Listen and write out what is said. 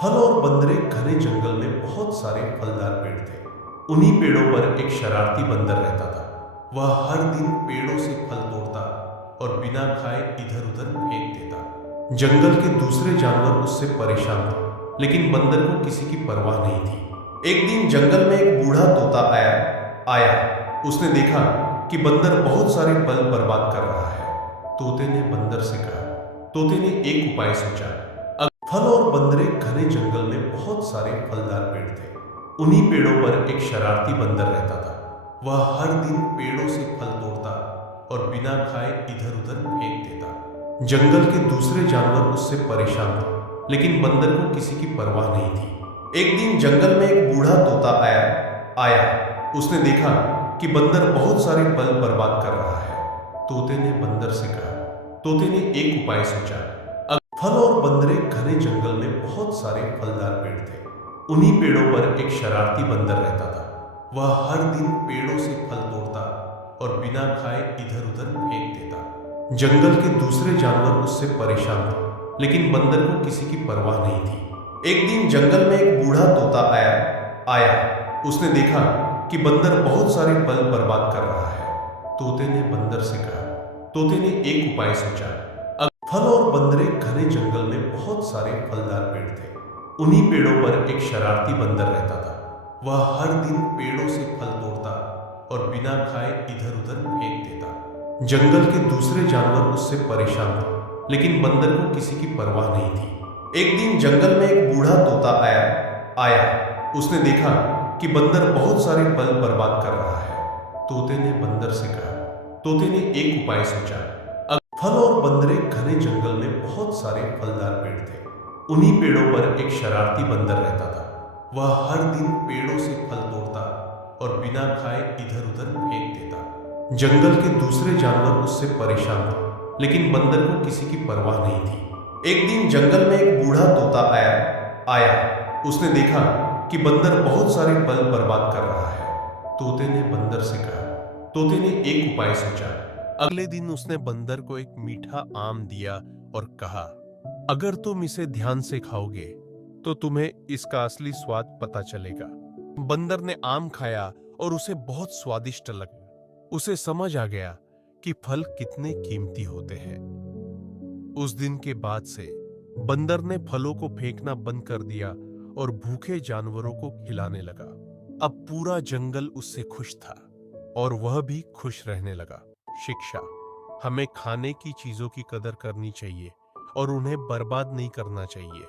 फल और बंदरे घने जंगल में बहुत सारे फलदार पेड़ थे। उन्हीं पेड़ों पर एक शरारती बंदर रहता था। वह हर दिन पेड़ों से फल तोड़ता और बिना खाए इधर उधर फेंक देता। जंगल के दूसरे जानवर उससे परेशान थे, लेकिन बंदर को किसी की परवाह नहीं थी। एक दिन जंगल में एक बूढ़ा तोता आया। उसने देखा कि बंदर बहुत सारे फल बर्बाद कर रहा है। तोते ने बंदर से कहा। तोते ने एक उपाय सोचा। फल और बंदरे घने जंगल में बहुत सारे फलदार पेड़ थे। उन्हीं पेड़ों पर एक शरारती बंदर रहता था। वह हर दिन पेड़ों से फल तोड़ता और बिना खाए इधर उधर फेंक देता। जंगल के दूसरे जानवर उससे परेशान थे, लेकिन बंदर को किसी की परवाह नहीं थी। एक दिन जंगल में एक बूढ़ा तोता आया। उसने देखा कि बंदर बहुत सारे फल बर्बाद कर रहा है। तोते ने बंदर से कहा। तोते ने एक उपाय सोचा। फल और बंदरे घने जंगल में बहुत सारे फलदार पेड़ थे। उन्हीं पेड़ों पर एक शरारती बंदर रहता था। वह हर दिन पेड़ों से फल तोड़ता और बिना खाए इधर उधर फेंक देता। जंगल के दूसरे जानवर उससे परेशान थे, लेकिन बंदर को किसी की परवाह नहीं थी। एक दिन जंगल में एक बूढ़ा तोता आया। उसने देखा कि बंदर बहुत सारे फल बर्बाद कर रहा है। तोते ने बंदर से कहा। तोते ने एक उपाय सोचा। फल और बंदरे घने जंगल में बहुत सारे फलदार पेड़ थे। उन्हीं पेड़ों पर एक शरारती बंदर रहता था। वह हर दिन पेड़ों से फल तोड़ता और बिना खाए इधर उधर फेंक देता। जंगल के दूसरे जानवर उससे परेशान थे, लेकिन बंदर को किसी की परवाह नहीं थी। एक दिन जंगल में एक बूढ़ा तोता आया। उसने देखा कि बंदर बहुत सारे फल बर्बाद कर रहा है। तोते ने बंदर से कहा। तोते ने एक उपाय सोचा। फल और बंदरे घने जंगल में बहुत सारे फलदार पेड़ थे। उन्हीं पेड़ों पर एक शरारती बंदर रहता था। वह हर दिन पेड़ों से फल तोड़ता और बिना खाए इधर उधर फेंक देता। जंगल के दूसरे जानवर उससे परेशान थे, लेकिन बंदर को किसी की परवाह नहीं थी। एक दिन जंगल में एक बूढ़ा तोता आया। उसने देखा कि बंदर बहुत सारे फल बर्बाद कर रहा है। तोते ने बंदर से कहा। तोते ने एक उपाय सोचा। अगले दिन उसने बंदर को एक मीठा आम दिया और कहा, अगर तुम इसे ध्यान से खाओगे तो तुम्हें इसका असली स्वाद पता चलेगा। बंदर ने आम खाया और उसे बहुत स्वादिष्ट लगा। उसे समझ आ गया कि फल कितने कीमती होते हैं। उस दिन के बाद से बंदर ने फलों को फेंकना बंद कर दिया और भूखे जानवरों को खिलाने लगा। अब पूरा जंगल उससे खुश था और वह भी खुश रहने लगा। शिक्षा: हमें खाने की चीजों की कदर करनी चाहिए और उन्हें बर्बाद नहीं करना चाहिए।